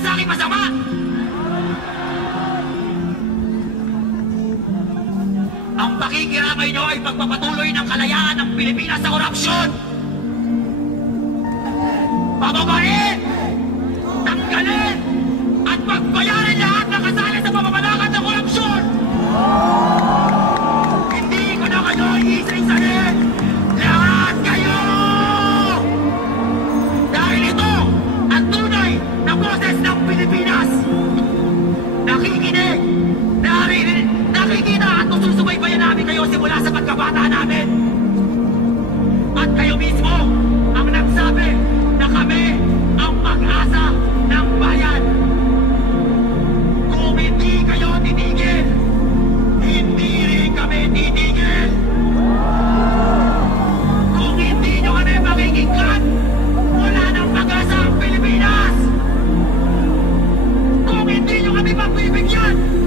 sa akin masama. Ang pakikiramay nyo ay pagpapatuloy ng kalayaan ng Pilipinas sa korupsyon. Pababain, tanggalin, at pagbayarin lahat ng kasali sa pamamalakan ng korupsyon. Hindi ko na kayo iisa-isahin. Lahat kayo! Dahil ito ang tunay na boses ng Pilipinas. Nakikinig, nakikita at susubaybayan namin kayo simula sa pagkabata namin. At kayo mismo ang nagsabi na kami ang pag-asa ng bayan. Kung hindi kayo titigil, hindi rin kami titigil. Kung hindi nyo kami makikinggan, wala nang pag-asa ang Pilipinas. Kung hindi nyo kami pagbibigyan